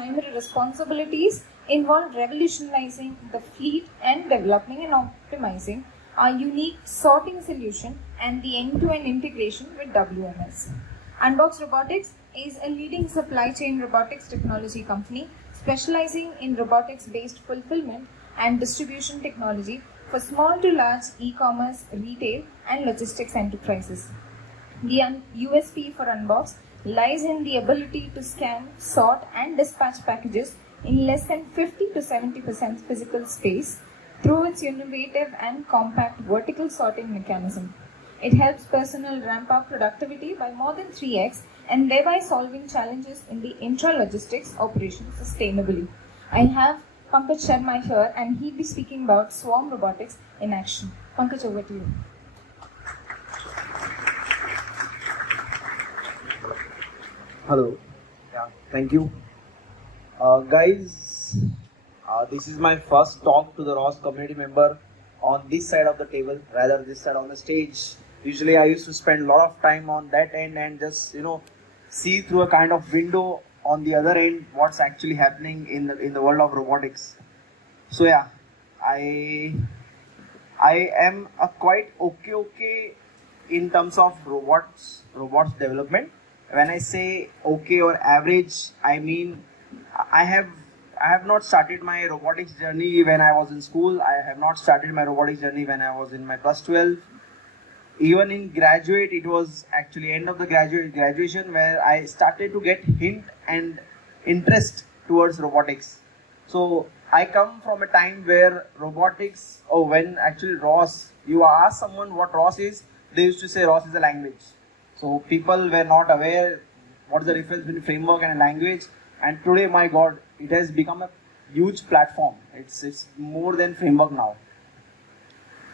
primary responsibilities involve revolutionizing the fleet and developing and optimizing our unique sorting solution and the end-to-end integration with WMS. Unbox Robotics is a leading supply chain robotics technology company specializing in robotics-based fulfillment and distribution technology for small to large e-commerce, retail and logistics enterprises. The USP for Unbox lies in the ability to scan, sort and dispatch packages in less than 50 to 70% physical space through its innovative and compact vertical sorting mechanism. It helps personnel ramp up productivity by more than 3x and thereby solving challenges in the intra-logistics operations sustainably. I have Pankaj Sharma here and he'll be speaking about swarm robotics in action. Pankaj, over to you. Hello. Yeah, thank you. Guys, this is my first talk to the ROS community member on this side of the table, rather this side on the stage. Usually I used to spend a lot of time on that end and just, see through a kind of window on the other end what's actually happening in the world of robotics. So yeah, I am a quite okay in terms of robots development. When I say okay or average, I mean I have not started my robotics journey when I was in school. I have not started my robotics journey when I was in my plus 12. Even in graduate, it was actually end of the graduation where I started to get hint and interest towards robotics. So I come from a time where robotics, when actually ROS, you ask someone what ROS is, they used to say ROS is a language. So people were not aware what is the difference between framework and a language. And today, my God, it has become a huge platform. It's more than framework now.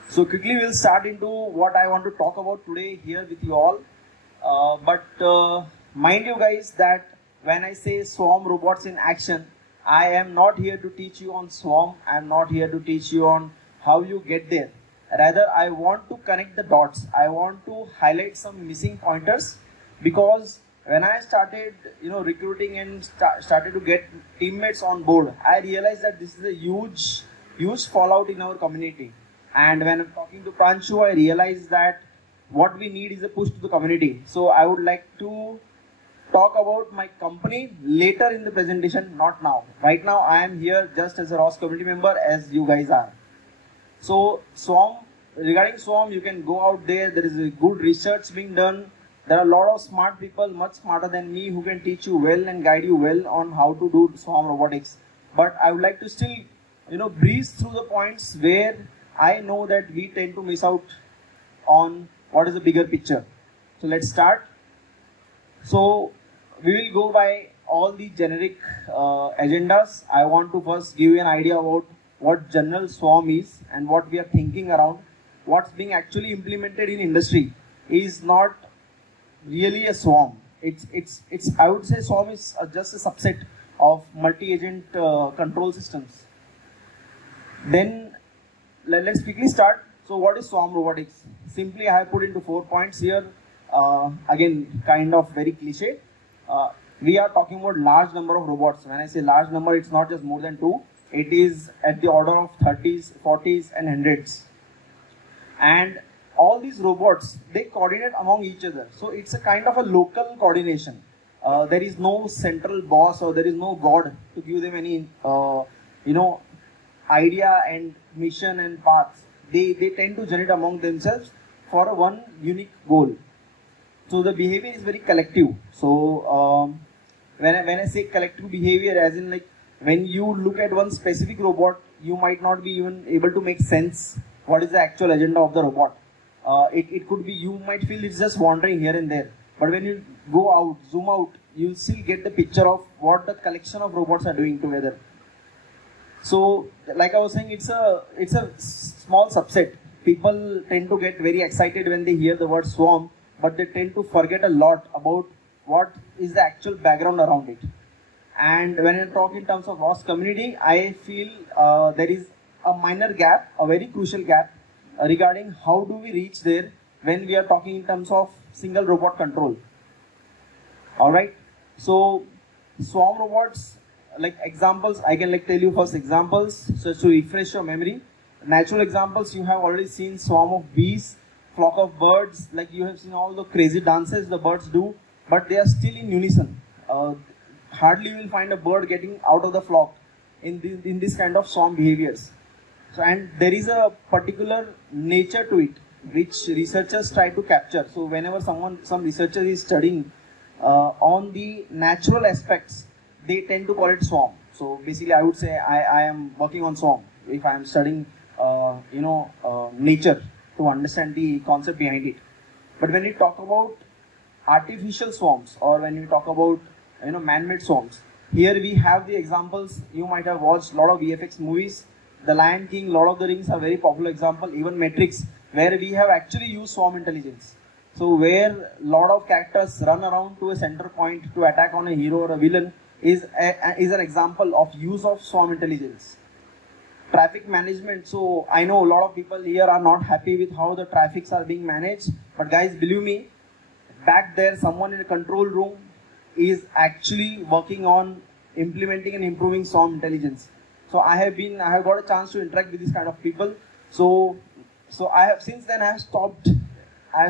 So quickly we'll start into what I want to talk about today here with you all. But mind you guys that when I say swarm robots in action, I am not here to teach you on swarm. I am not here to teach you on how you get there. Rather, I want to connect the dots. I want to highlight some missing pointers because when I started, recruiting and started to get teammates on board, I realized that this is a huge fallout in our community. And when I'm talking to Pranchu, I realized that what we need is a push to the community. So I would like to talk about my company later in the presentation, not now. Right now, I am here just as a ROS community member as you guys are. So regarding swarm, you can go out there. There is a good research being done. There are a lot of smart people, much smarter than me, who can teach you well and guide you well on how to do swarm robotics. But I would like to still, breeze through the points where I know that we tend to miss out on what is the bigger picture. So let's start. So we will go by all the generic agendas. I want to first give you an idea about what general swarm is and what we are thinking around. What's being actually implemented in industry is not really a swarm. It's I would say swarm is just a subset of multi-agent control systems. Then let's quickly start. So what is swarm robotics? Simply I have put into 4 points here. Again, kind of very cliche. We are talking about large number of robots. When I say large number, it's not just more than 2. It is at the order of 30s, 40s and 100s. And all these robots, they coordinate among each other. So it's a kind of a local coordination. There is no central boss or there is no god to give them any, idea and mission and paths. They tend to generate among themselves for one unique goal. So the behavior is very collective. So when I say collective behavior, as in like when you look at one specific robot, you might not be even able to make sense what is the actual agenda of the robot. It could be you might feel it's just wandering here and there. But when you go out, zoom out, you still get the picture of what the collection of robots are doing together. So, like I was saying, it's a small subset. People tend to get very excited when they hear the word swarm, but they tend to forget a lot about what is the actual background around it. And when I talk in terms of ROS community, I feel there is a minor gap, a very crucial gap regarding how do we reach there when we are talking in terms of single robot control. Alright, so swarm robots, like examples, I can like tell you first examples, so to refresh your memory. Natural examples, you have already seen swarm of bees, flock of birds, like you have seen all the crazy dances the birds do, but they are still in unison. Hardly you will find a bird getting out of the flock in this kind of swarm behaviors. So, and there is a particular nature to it, which researchers try to capture. So whenever some researcher is studying on the natural aspects, they tend to call it swarm. So basically I would say I am working on swarm if I am studying nature to understand the concept behind it. But when we talk about artificial swarms, or when we talk about man-made swarms, here we have the examples. You might have watched a lot of VFX movies. The Lion King, Lord of the Rings are very popular example. Even Matrix, where we have actually used swarm intelligence. So where a lot of characters run around to a center point to attack on a hero or a villain is an example of use of swarm intelligence. Traffic management. So I know a lot of people here are not happy with how the traffics are being managed. But guys, believe me, back there someone in a control room is actually working on implementing and improving swarm intelligence. So I have got a chance to interact with this kind of people. So since then I have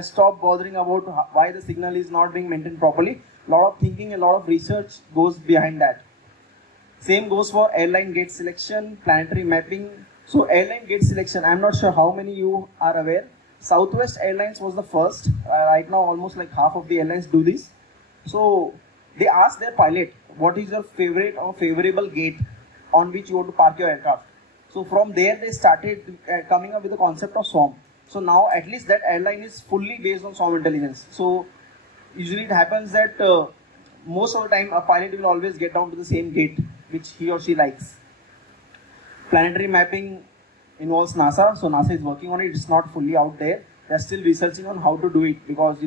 stopped bothering about why the signal is not being maintained properly. A lot of thinking, a lot of research goes behind that. Same goes for airline gate selection, planetary mapping. So airline gate selection, I'm not sure how many you are aware. Southwest Airlines was the first. Right now almost like half of the airlines do this. So they asked their pilot, what is your favorite or favorable gate on which you want to park your aircraft. So from there they started coming up with the concept of swarm. So now at least that airline is fully based on swarm intelligence. So usually it happens that most of the time a pilot will always get down to the same gate which he or she likes. Planetary mapping involves NASA. So NASA is working on it. It's not fully out there. They're still researching on how to do it, because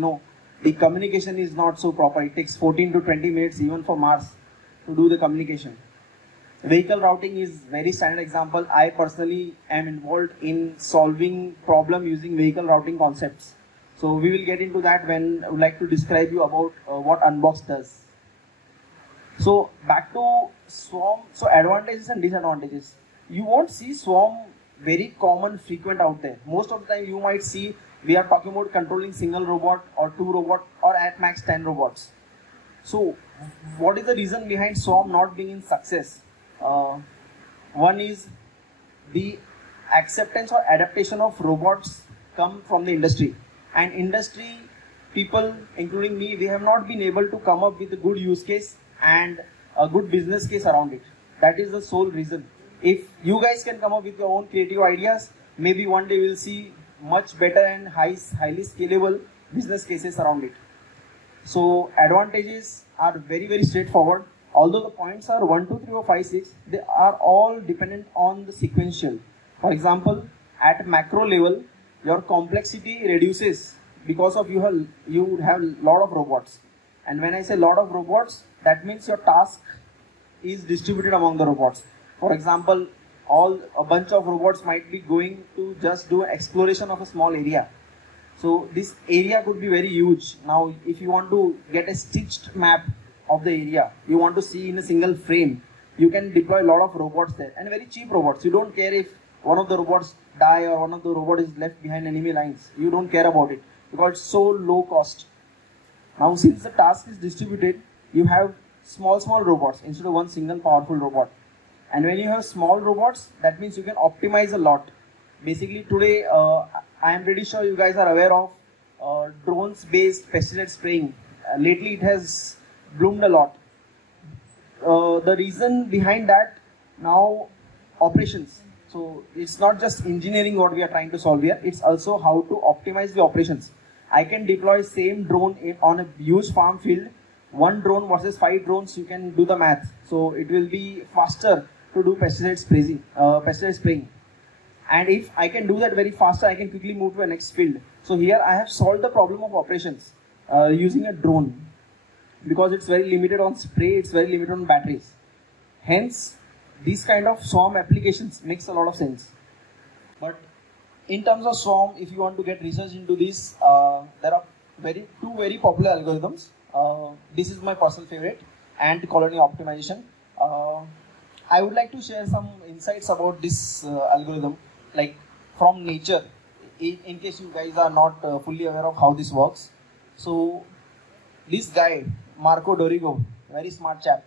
the communication is not so proper. It takes 14 to 20 minutes even for Mars to do the communication. Vehicle routing is very standard example. I personally am involved in solving problem using vehicle routing concepts. So we will get into that when I would like to describe you about what Unbox does. So back to swarm. So advantages and disadvantages. You won't see swarm very common, frequent out there. Most of the time you might see we are talking about controlling single robot or 2 robot or at max 10 robots. So what is the reason behind swarm not being in success? One is the acceptance or adaptation of robots come from the industry, and industry people including me, we have not been able to come up with a good use case and a good business case around it. That is the sole reason. If you guys can come up with your own creative ideas, maybe one day we'll see much better and highly scalable business cases around it. So advantages are very, very straightforward. Although the points are 1, 2, 3 or 5, 6, they are all dependent on the sequential. For example, at macro level, your complexity reduces because of you have a lot of robots. And when I say lot of robots, that means your task is distributed among the robots. For example, a bunch of robots might be going to just do exploration of a small area. So this area could be very huge. Now, if you want to get a stitched map of the area, you want to see in a single frame, you can deploy a lot of robots there, and very cheap robots. You don't care if one of the robots die or one of the robots is left behind enemy lines. You don't care about it because it's so low cost. Now, since the task is distributed, you have small robots instead of one single powerful robot. And when you have small robots, that means you can optimize a lot. Basically today, I am pretty sure you guys are aware of drones based pesticide spraying. Lately it has bloomed a lot. The reason behind that, now operations. So it's not just engineering what we are trying to solve here, it's also how to optimize the operations. I can deploy same drone on a huge farm field. 1 drone versus 5 drones, you can do the math. So it will be faster to do pesticide spraying. And if I can do that very faster, I can quickly move to a next field. So here I have solved the problem of operations using a drone, because it's very limited on spray, it's very limited on batteries. Hence, these kind of swarm applications makes a lot of sense. But in terms of swarm, if you want to get research into this, there are two very popular algorithms. This is my personal favorite, ant colony optimization. Uh, I would like to share some insights about this algorithm, like from nature, in case you guys are not fully aware of how this works. So this guy, Marco Dorigo, very smart chap,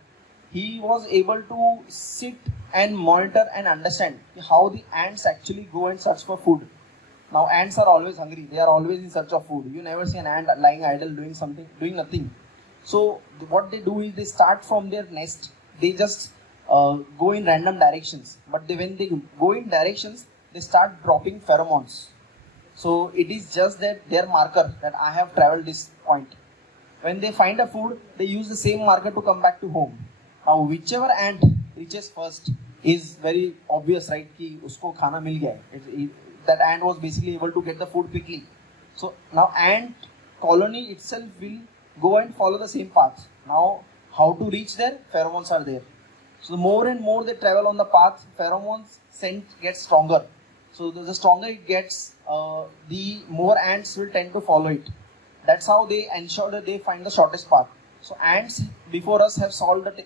he was able to sit and monitor and understand how the ants actually go and search for food. Now ants are always hungry, they are always in search of food. You never see an ant lying idle doing something, doing nothing. So what they do is they start from their nest, they just go in random directions. But when they go in directions, they start dropping pheromones. So it is just that their marker that I have traveled this point. When they find a food, they use the same marker to come back to home. Now whichever ant reaches first is very obvious, right? Ki usko khana mil gaya. That ant was basically able to get the food quickly. So now ant colony itself will go and follow the same path. Now how to reach there? Pheromones are there. So the more and more they travel on the path, pheromones scent gets stronger. So the stronger it gets, the more ants will tend to follow it. That's how they ensure that they find the shortest path. So ants before us have solved the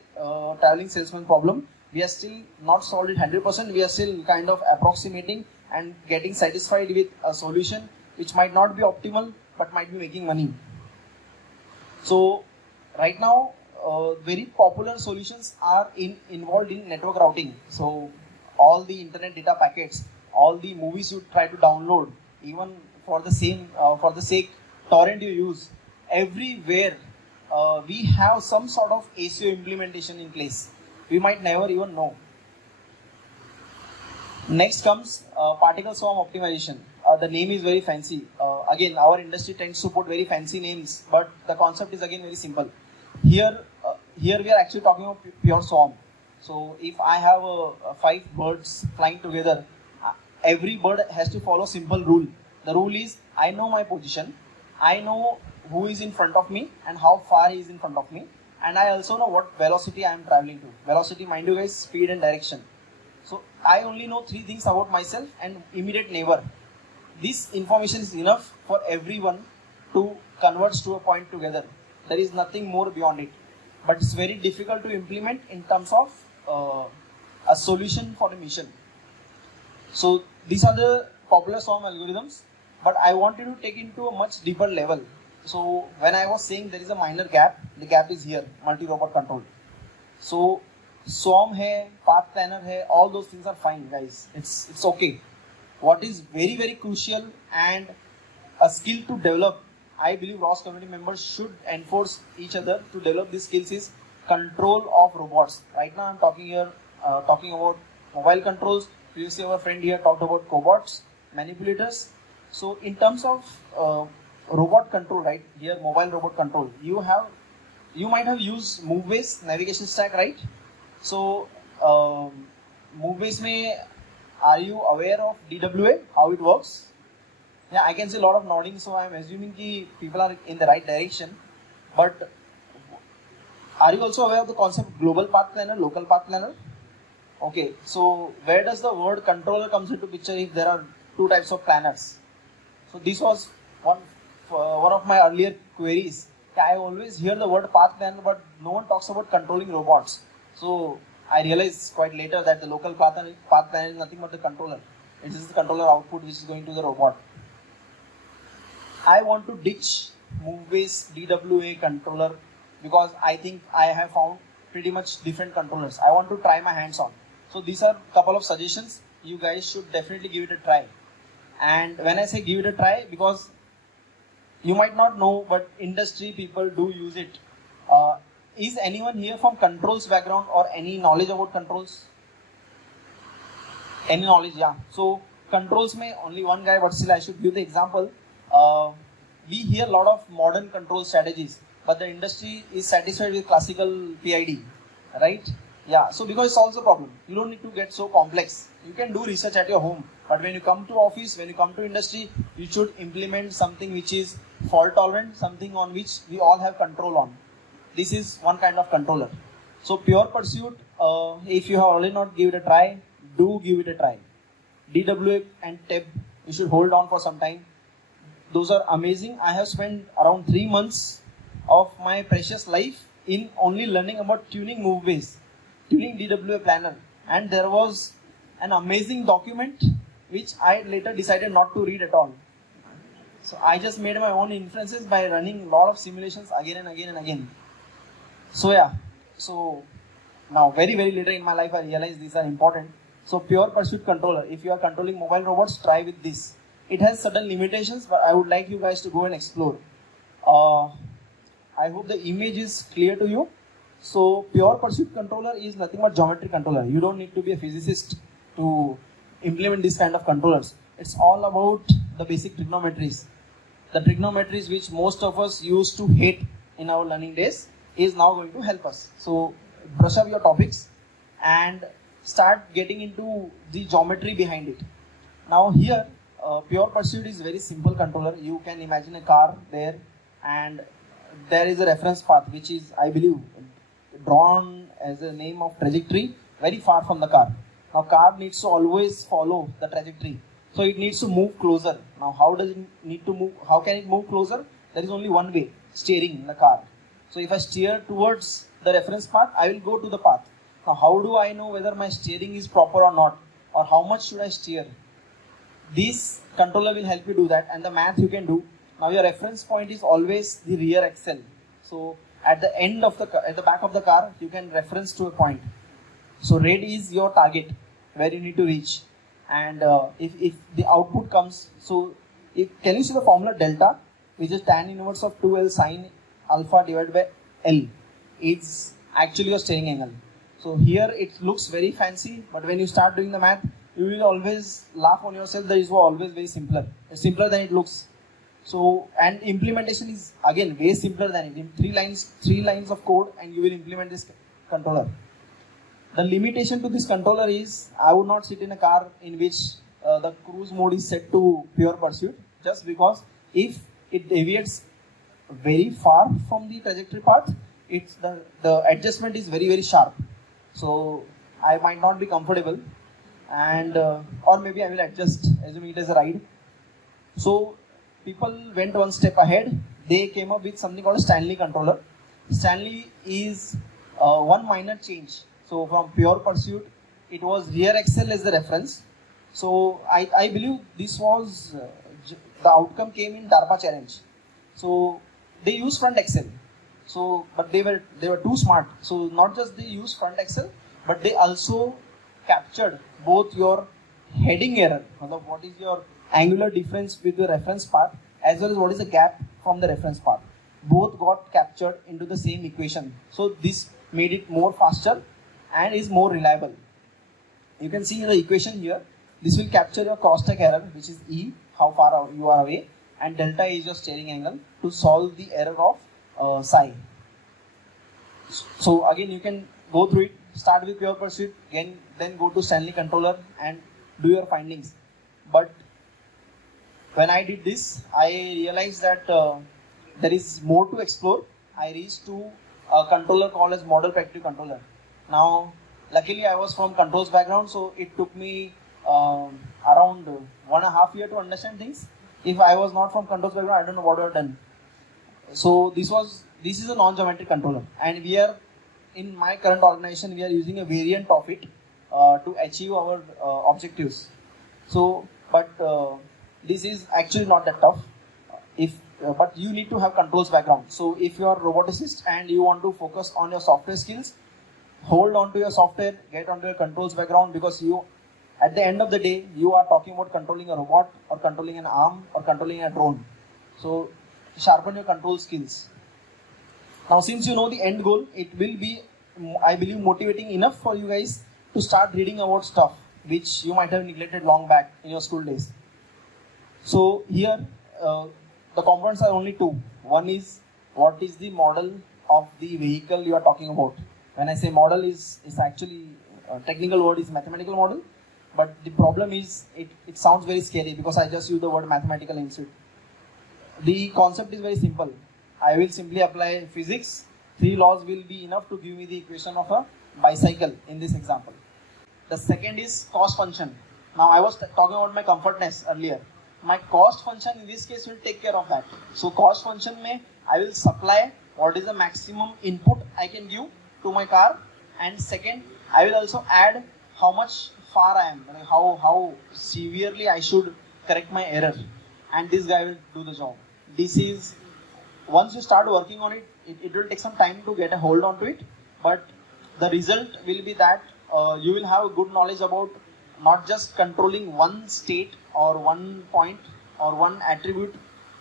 traveling salesman problem. We are still not solved it 100%. We are still kind of approximating and getting satisfied with a solution which might not be optimal but might be making money. So right now, very popular solutions are involved in network routing. So all the internet data packets, all the movies you try to download, even for the sake torrent you use, everywhere we have some sort of ACO implementation in place. We might never even know. Next comes particle swarm optimization. The name is very fancy. Again, our industry tends to put very fancy names, but the concept is again very simple. Here we are actually talking about pure swarm. So if I have 5 birds flying together, every bird has to follow simple rule. The rule is, I know my position, I know who is in front of me and how far he is in front of me, and I also know what velocity I am traveling to. Velocity, mind you guys, speed and direction. So I only know 3 things about myself and immediate neighbor. This information is enough for everyone to converge to a point together. There is nothing more beyond it. But it's very difficult to implement in terms of a solution for a mission. So these are the popular swarm algorithms, but I wanted to take it to a much deeper level. So when I was saying there is a minor gap, the gap is here, MultiRobot Control. So swarm hai, path planner hai, all those things are fine, guys. It's okay. What is very, very crucial and a skill to develop, I believe ROS community members should enforce each other to develop these skills, is control of robots. Right now I'm talking about mobile controls. Previously our friend here talked about cobots, manipulators. So in terms of robot control, right here, mobile robot control, you might have used MoveBase navigation stack, right? So MoveBase mein, are you aware of DWA, how it works? Yeah, I can see a lot of nodding, so I'm assuming ki people are in the right direction. But are you also aware of the concept global path planner, local path planner? Okay, so where does the word controller comes into picture if there are 2 types of planners? So this was one of my earlier queries. I always hear the word path planner, but no one talks about controlling robots. So I realized quite later that the local path planner is nothing but the controller. It is the controller output which is going to the robot. I want to ditch MoveBase DWA controller because I think I have found pretty much different controllers. I want to try my hands on. So these are a couple of suggestions. You guys should definitely give it a try. And when I say give it a try, because you might not know, but industry people do use it. Is anyone here from controls background or any knowledge about controls? Any knowledge? Yeah. So controls may only one guy, but still I should give the example. We hear a lot of modern control strategies, but the industry is satisfied with classical PID, right? Yeah. So because it solves the problem, you don't need to get so complex. You can do research at your home, but when you come to office, when you come to industry, you should implement something which is fault tolerant, something on which we all have control on. This is one kind of controller. So pure pursuit, if you have already not given it a try, do give it a try. DWA and TEB, you should hold on for some time. Those are amazing. I have spent around 3 months of my precious life in only learning about tuning MoveBase. tuning DWA planner, and there was an amazing document which I later decided not to read at all. So I just made my own inferences by running a lot of simulations again and again and again. So yeah, so now very later in my life I realized these are important. So pure pursuit controller, if you are controlling mobile robots, try with this. It has certain limitations, but I would like you guys to go and explore. I hope the image is clear to you. So pure pursuit controller is nothing but geometry controller. You don't need to be a physicist to implement this kind of controllers. It's all about the basic trigonometries. The trigonometries which most of us used to hate in our learning days is now going to help us. So brush up your topics and start getting into the geometry behind it. Now here, pure pursuit is very simple controller. You can imagine a car there, and there is a reference path which is, I believe, drawn as a name of trajectory very far from the car. Now car needs to always follow the trajectory. So it needs to move closer. Now how does it need to move? How can it move closer? There is only one way, steering the car. So if I steer towards the reference path, I will go to the path. Now how do I know whether my steering is proper or not? Or how much should I steer? This controller will help you do that, and the math you can do. Now your reference point is always the rear axle. So at the end of at the back of the car, you can reference to a point. So red is your target where you need to reach. And if the output comes, so can you see the formula delta, which is tan inverse of 2L sine alpha divided by L. It's actually your steering angle. So here it looks very fancy, but when you start doing the math, you will always laugh on yourself that is always very simpler. It's simpler than it looks. So, and implementation is again way simpler than it. In three lines of code, and you will implement this controller. The limitation to this controller is, I would not sit in a car in which the cruise mode is set to pure pursuit, just because if it deviates very far from the trajectory path, it's the adjustment is very sharp. So I might not be comfortable, and or maybe I will adjust, assuming it is a ride. So people went one step ahead. They came up with something called a Stanley Controller. Stanley is one minor change. So from pure pursuit, it was rear axle as the reference. So I believe this was the outcome came in DARPA challenge. So they used front axle. So but they were too smart. So not just they used front axle, but they also captured both your heading error, what is your angular difference with the reference path, as well as what is the gap from the reference path. Both got captured into the same equation. So this made it more faster and is more reliable. You can see in the equation here, this will capture your cross-check error, which is E, how far you are away, and delta is your steering angle to solve the error of psi. So again, you can go through it, start with pure pursuit, again, then go to Stanley Controller and do your findings. But when I did this, I realized that there is more to explore. I reached to a controller called as model predictive controller. Now, luckily I was from controls background, so it took me around 1.5 years to understand things. If I was not from controls background, I don't know what I would have done. So this is a non-geometric controller, and we are in my current organization, we are using a variant of it to achieve our objectives. So, but this is actually not that tough. But you need to have controls background. So if you are a roboticist and you want to focus on your software skills, hold on to your software, get onto your controls background, because you, at the end of the day, you are talking about controlling a robot or controlling an arm or controlling a drone. So sharpen your control skills. Now, since you know the end goal, it will be, I believe, motivating enough for you guys to start reading about stuff which you might have neglected long back in your school days. So here, the components are only two. One is, what is the model of the vehicle you are talking about. When I say model, is actually technical word is mathematical model, but the problem is it sounds very scary because I just use the word mathematical instead. The concept is very simple. I will simply apply physics. 3 laws will be enough to give me the equation of a bicycle in this example. The second is cost function. Now I was talking about my comfortness earlier. My cost function in this case will take care of that. So cost function mein I will supply what is the maximum input I can give to my car, and second, I will also add how much far I am, like how severely I should correct my error, and this guy will do the job. This is, once you start working on it, it will take some time to get a hold onto it, but the result will be that you will have good knowledge about not just controlling one state or one point or one attribute,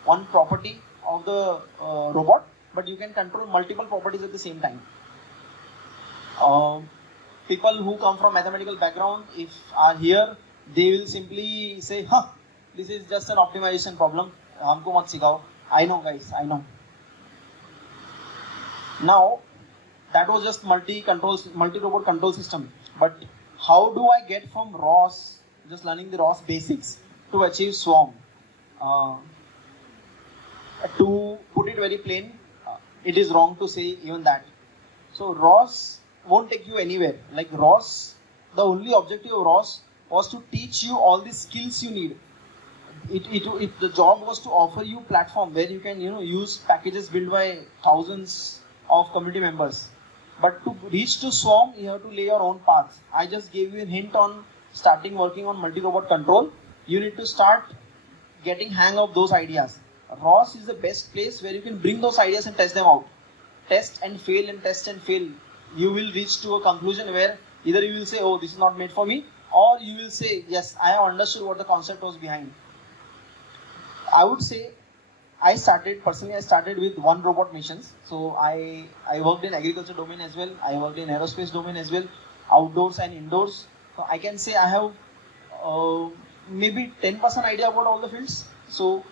one property of the robot, but you can control multiple properties at the same time. People who come from mathematical background, if are here, they will simply say, huh, this is just an optimization problem. Humko mat sikhao. I know guys, I know. Now, that was just multi-robot control system. But how do I get from ROS, just learning the ROS basics, to achieve swarm? To put it very plain, it is wrong to say even that. So ROS won't take you anywhere. Like ROS, the only objective of ROS was to teach you all the skills you need. The job was to offer you platform where you can use packages built by thousands of community members. But to reach to swarm, you have to lay your own path. I just gave you a hint on starting working on multi-robot control. You need to start getting hang of those ideas. ROS is the best place where you can bring those ideas and test them out. Test and fail and test and fail. You will reach to a conclusion where either you will say, oh, this is not made for me, or you will say, yes, I have understood what the concept was behind. I would say, personally I started with one robot missions. So I worked in agriculture domain as well. I worked in aerospace domain as well, outdoors and indoors. So I can say I have maybe 10% idea about all the fields. So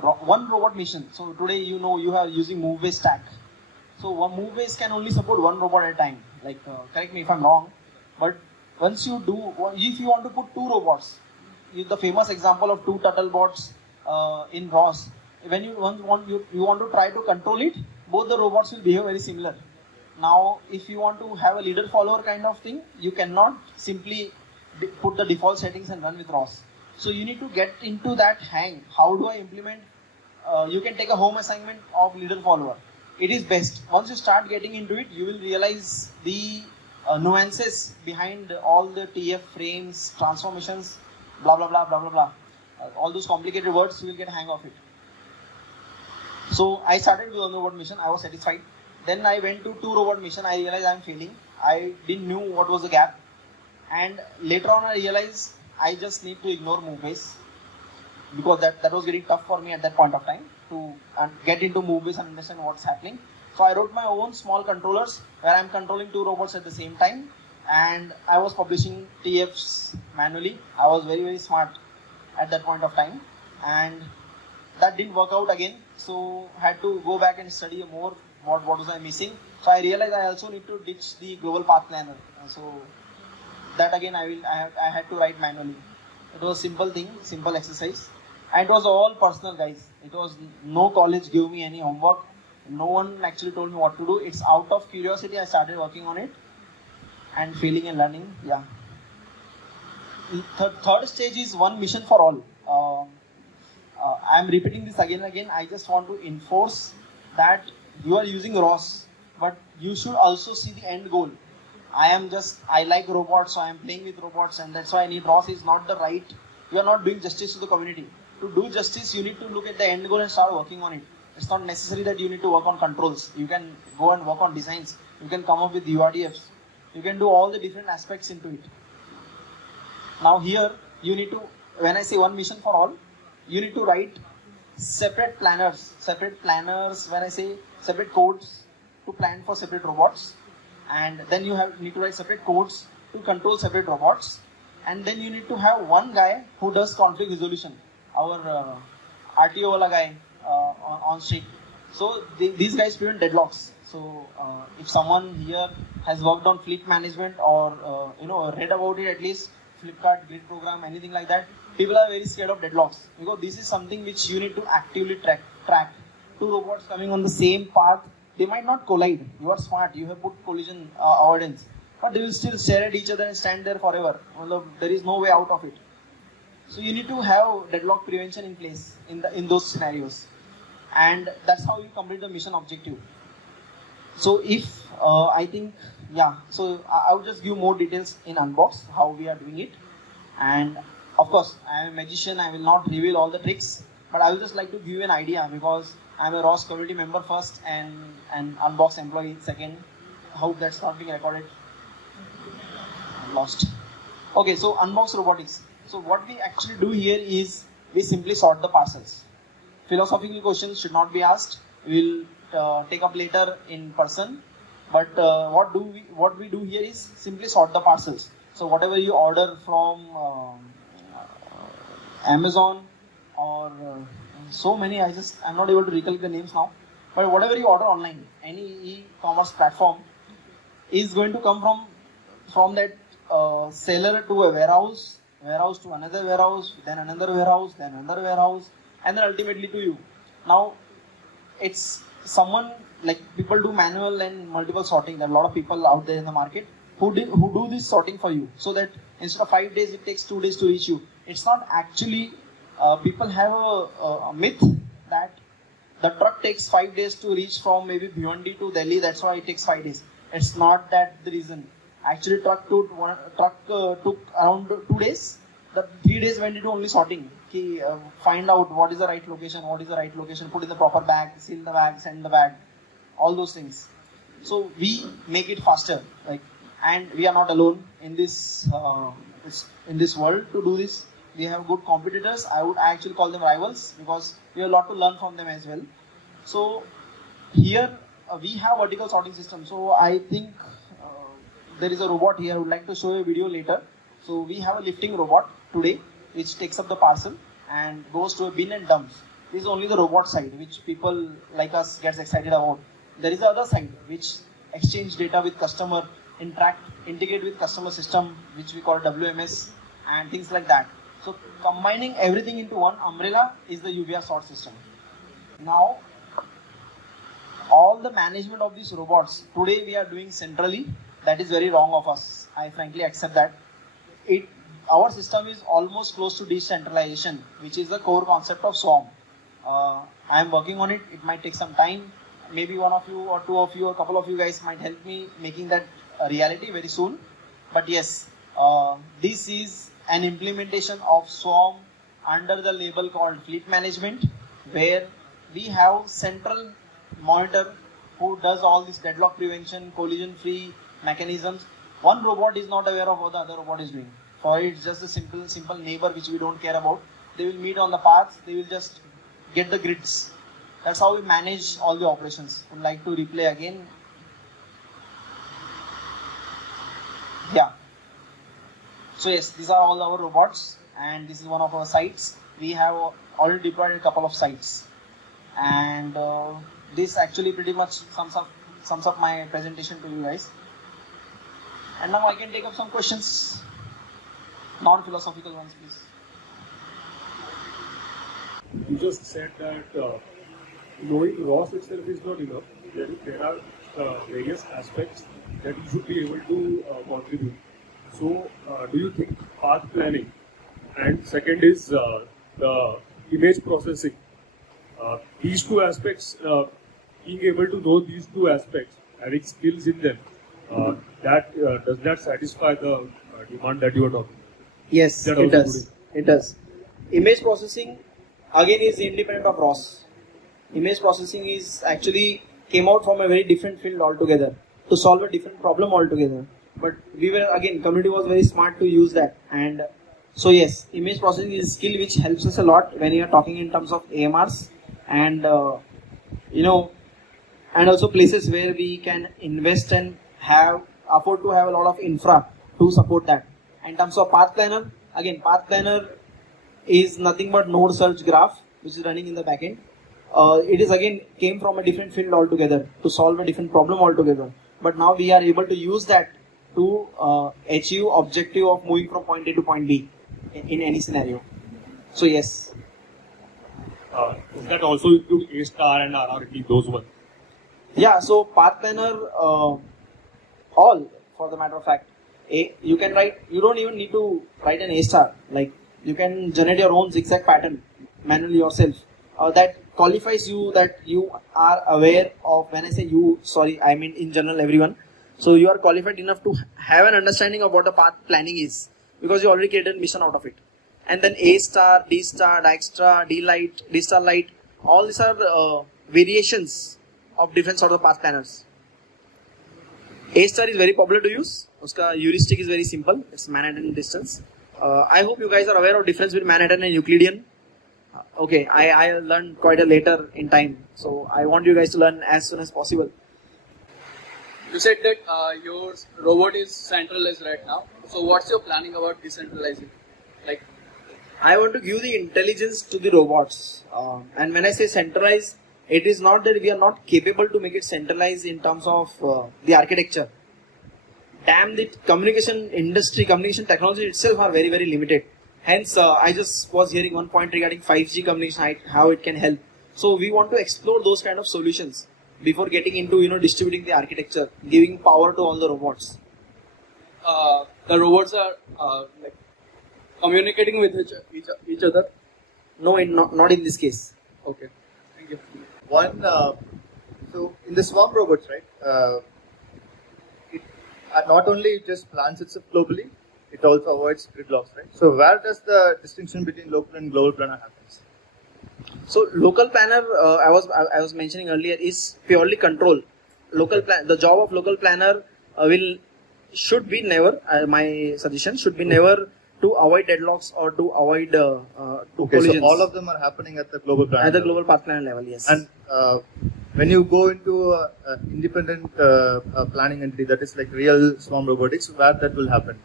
one robot mission. So today you are using move-based stack. So one move-based can only support one robot at a time. Like correct me if I'm wrong, but once you do, if you want to put two robots, the famous example of two turtle bots in ROS, when you want to try to control it, both the robots will behave very similar. Now, if you want to have a leader-follower kind of thing, you cannot simply put the default settings and run with ROS. So you need to get into that hang. How do I implement? You can take a home assignment of leader-follower. It is best. Once you start getting into it, you will realize the nuances behind all the TF frames, transformations, blah, blah, blah, blah, blah, blah. All those complicated words, you will get a hang of it. So I started with one robot mission. I was satisfied. Then I went to two robot mission. I realized I am failing. I didn't know what was the gap. And later on I realized I just need to ignore move-based, because that was getting tough for me at that point of time to get into move-based and understand what's happening. So I wrote my own small controllers where I'm controlling two robots at the same time, and I was publishing TFs manually. I was very, very smart at that point of time, and that didn't work out again. So I had to go back and study more what was I missing. So I realized I also need to ditch the global path planner. So that again I had to write manually. It was a simple thing, simple exercise. And it was all personal, guys. It was no college gave me any homework. No one actually told me what to do. It's out of curiosity I started working on it and failing and learning. Yeah. Third stage is one mission for all. I'm repeating this again and again. I just want to enforce that you are using ROS, but you should also see the end goal. I like robots, so I am playing with robots, and that's why I need ROS is not the right. You are not doing justice to the community. To do justice, you need to look at the end goal and start working on it. It's not necessary that you need to work on controls. You can go and work on designs. You can come up with URDFs. You can do all the different aspects into it. Now here, you need to, when I say one mission for all, you need to write separate planners, when I say separate codes to plan for separate robots. And then you need to write separate codes to control separate robots. And then you need to have one guy who does conflict resolution. Our RTO wala guy on street. So these guys prevent deadlocks. So if someone here has worked on fleet management or read about it at least, Flipkart, grid program, anything like that, people are very scared of deadlocks, because this is something which you need to actively track. Two robots coming on the same path, they might not collide. You are smart, you have put collision avoidance, but they will still stare at each other and stand there forever. Although there is no way out of it. So you need to have deadlock prevention in place in those scenarios, and that's how you complete the mission objective. So if I think yeah, so I will just give more details in Unbox, how we are doing it. And of course, I am a magician, I will not reveal all the tricks, but I will just like to give you an idea because I am a ROS community member first and an Unbox employee second. Hope that's not being recorded. Lost. Okay, so Unbox Robotics. So what we actually do here is we simply sort the parcels. Philosophical questions should not be asked. We will take up later in person. But what we do here is simply sort the parcels. So whatever you order from Amazon or so many, I'm not able to recollect the names now. But whatever you order online, any e-commerce platform is going to come from that seller to a warehouse to another warehouse, then another warehouse, then another warehouse, and then ultimately to you. Now, it's someone like people do manual and multiple sorting. There are a lot of people out there in the market who do this sorting for you, so that instead of 5 days, it takes 2 days to reach you. It's not actually. People have a myth that the truck takes 5 days to reach from maybe Bhiwandi to Delhi. That's why it takes 5 days. It's not that the reason. Actually, truck took around 2 days. The 3 days went into only sorting. Find out what is the right location, put in the proper bag, seal the bag, send the bag, all those things. So we make it faster, and we are not alone in this world to do this. We have good competitors. I would actually call them rivals because we have a lot to learn from them as well. So here we have vertical sorting system. So I think there is a robot here. I would like to show you a video later. So we have a lifting robot today, which takes up the parcel and goes to a bin and dumps. This is only the robot side, which people like us gets excited about. There is the other side, which exchange data with customer, integrate with customer system, which we call WMS, and things like that. So combining everything into one umbrella is the UVR sort system. Now, all the management of these robots today we are doing centrally. That is very wrong of us. I frankly accept that. Our system is almost close to decentralization, which is the core concept of SWARM. I am working on it. It might take some time. Maybe one of you or two of you or a couple of you guys might help me making that a reality very soon. But yes, this is an implementation of SWARM under the label called fleet management, where we have central monitor who does all this deadlock prevention, collision free mechanisms. One robot is not aware of what the other robot is doing. For it, it's just a simple neighbor which we don't care about. They will meet on the paths, they will just get the grids. That's how we manage all the operations. Would like to replay again. Yeah. So yes, these are all our robots, and this is one of our sites. We have already deployed a couple of sites, and this actually pretty much sums up my presentation to you guys. And now I can take up some questions, non-philosophical ones, please. You just said that knowing ROS itself is not enough. There are various aspects that you should be able to contribute. So, do you think path planning, and second is the image processing, these two aspects, being able to know these two aspects, having skills in them, does that satisfy the demand that you are talking about? Yes, it does. It does. Image processing again is independent of ROS. Image processing is actually came out from a very different field altogether to solve a different problem altogether. But community was very smart to use that. And so yes, image processing is a skill which helps us a lot when you are talking in terms of AMRs and and also places where we can invest and afford to have a lot of infra to support that. In terms of path planner, again, path planner is nothing but node search graph which is running in the backend. It is again came from a different field altogether to solve a different problem altogether. But now we are able to use that to achieve objective of moving from point A to point B in any scenario. So yes. Does that also include A star and RRT, those ones? Yeah, so path planner, all for the matter of fact. You can write, you don't even need to write an A star. Like you can generate your own zigzag pattern manually yourself. That qualifies you that you are aware of, when I say you, sorry, I mean in general everyone. So you are qualified enough to have an understanding of what the path planning is, because you already created a mission out of it. And then A star, D star, Dijkstra, D light, D star light, all these are variations of different sort of path planners. A star is very popular to use. Uska heuristic is very simple. It's Manhattan distance. I hope you guys are aware of difference between Manhattan and Euclidean. Okay, I learned quite a later in time. So I want you guys to learn as soon as possible. You said that your robot is centralized right now. So what's your planning about decentralizing? Like, I want to give the intelligence to the robots. And when I say centralized, it is not that we are not capable to make it centralized in terms of the architecture. Damn, the communication industry, communication technology itself are very, very limited. Hence, I just was hearing one point regarding 5G communication, how it can help. So we want to explore those kind of solutions before getting into, distributing the architecture, giving power to all the robots. The robots are like communicating with each other? No, not in this case. Okay, thank you. So in the swarm robots, right, it not only just plans itself globally, it also avoids gridlocks, right? So where does the distinction between local and global planner happens? So local planner, I was mentioning earlier, is purely control. The job of local planner should be never, my suggestion should be never to avoid deadlocks or to avoid collisions. So all of them are happening at the global planner at the level. global path planner level, yes. And when you go into independent planning entity, that is like real swarm robotics, where that will happen?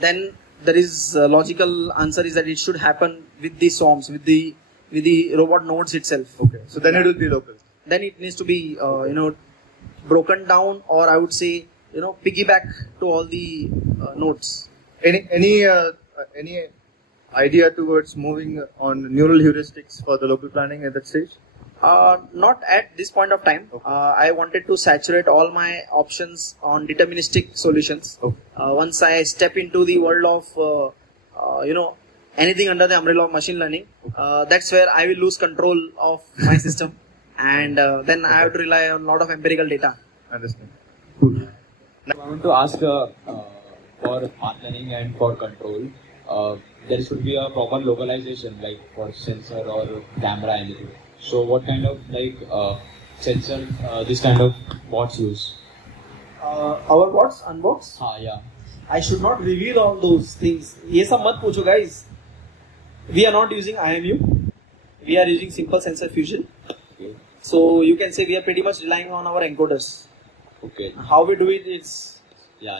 Then there is logical answer is that it should happen with the swarms, with the robot nodes itself. Okay, so then it will be local. Then it needs to be broken down, or I would say piggyback to all the nodes. Any idea towards moving on neural heuristics for the local planning at that stage? Not at this point of time. Okay. I wanted to saturate all my options on deterministic solutions. Okay. Once I step into the world of anything under the umbrella of machine learning, that's where I will lose control of my system, and then I have to rely on a lot of empirical data. Understand. Cool. I want to ask for path planning and for control, there should be a proper localization, like for sensor or camera, anything. So what kind of sensor this kind of bots use? Our bots, Unbox? Yeah. I should not reveal all those things. Ye sab mat pucho, guys. We are not using IMU. We are using simple sensor fusion. Okay. So you can say we are pretty much relying on our encoders. Okay. How we do it, it's...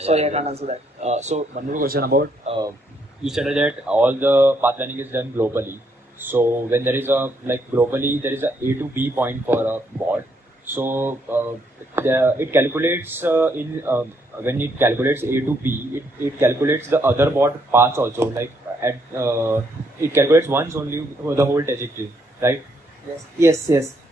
Sorry, I can't answer that. So one more question about, you said that all the path planning is done globally. So when there is globally there is a A to B point for a bot. So it calculates when it calculates A to B, it calculates the other bot paths also. It calculates once only the whole trajectory, right? Yes.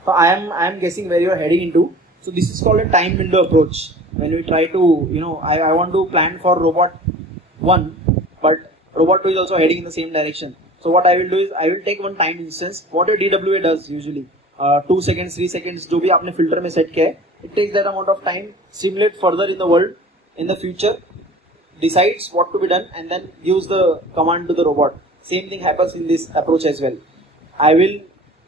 So I am guessing where you are heading into. So this is called a time window approach. When we try to, I want to plan for robot 1, but robot 2 is also heading in the same direction. So what I will do is, I will take one time instance. What a DWA does usually, 2 seconds, 3 seconds, जो भी आपने filter में set किया है, it takes that amount of time, simulate further in the world, in the future, decides what to be done, and then gives the command to the robot. Same thing happens in this approach as well. I will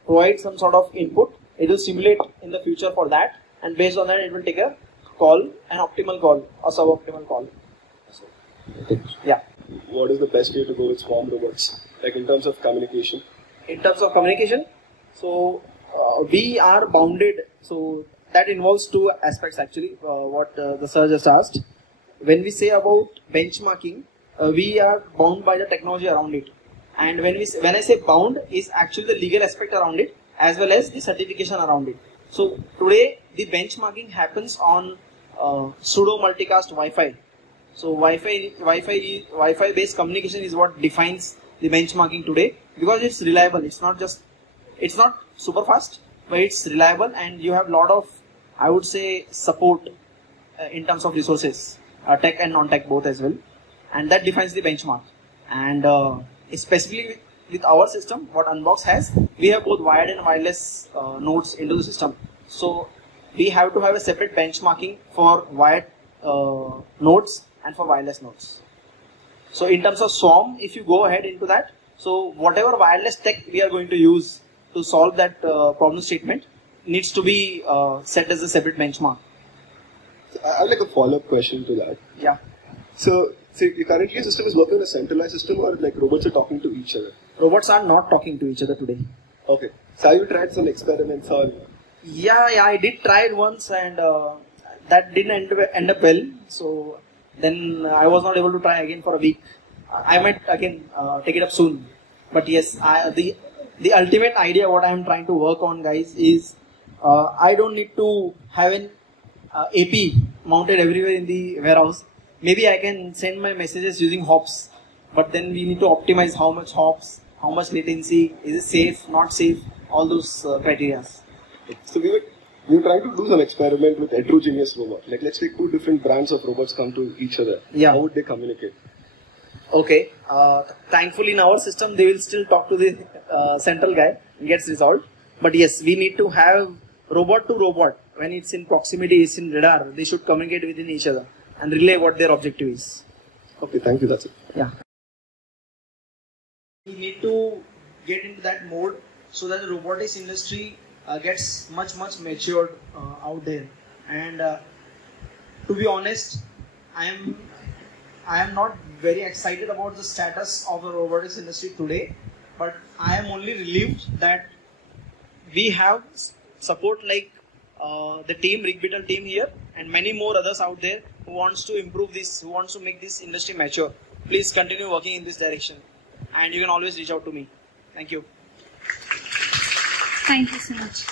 provide some sort of input, it will simulate in the future for that, and based on that it will take a call, an optimal call, or suboptimal call. Yeah. What is the best way to go with swarm robots? Like in terms of communication? In terms of communication, so we are bounded. So that involves 2 aspects actually. What the sir just asked. When we say about benchmarking, we are bound by the technology around it. And when I say bound, is actually the legal aspect around it as well as the certification around it. So today the benchmarking happens on pseudo multicast Wi-Fi. So Wi-Fi based communication is what defines the benchmarking today, because it's reliable. It's not super fast, but it's reliable, and you have a lot of, I would say, support in terms of resources, tech and non-tech both as well, and that defines the benchmark. And specifically with our system, what Unbox has, we have both wired and wireless nodes into the system. So we have to have a separate benchmarking for wired nodes and for wireless nodes. So in terms of SWARM, if you go ahead into that, so whatever wireless tech we are going to use to solve that problem statement needs to be set as a separate benchmark. I have like a follow-up question to that. Yeah. So currently your system is working on a centralized system, or like robots are talking to each other? Robots are not talking to each other today. Okay. So have you tried some experiments on? Yeah, I did try it once, and that didn't end up well. So then I was not able to try again for a week. I might again take it up soon. But yes, the ultimate idea what I am trying to work on, guys, is I don't need to have an AP mounted everywhere in the warehouse. Maybe I can send my messages using hops, but then we need to optimize how much hops, how much latency, is it safe, not safe, all those criteria. So we were trying to do some experiment with heterogeneous robot. Like let's take two different brands of robots come to each other. Yeah. How would they communicate? Okay. Thankfully in our system they will still talk to the central guy and gets resolved. But yes, we need to have robot to robot. When it's in proximity, it's in radar, they should communicate within each other and relay what their objective is. Okay, thank you, that's it. Yeah. We need to get into that mode so that the robotics industry gets much matured out there. And to be honest, I am not very excited about the status of the robotics industry today, but I am only relieved that we have support like the team, RigBetel team here, and many more others out there who wants to improve this, who wants to make this industry mature. Please continue working in this direction, and you can always reach out to me. Thank you. Thank you so much.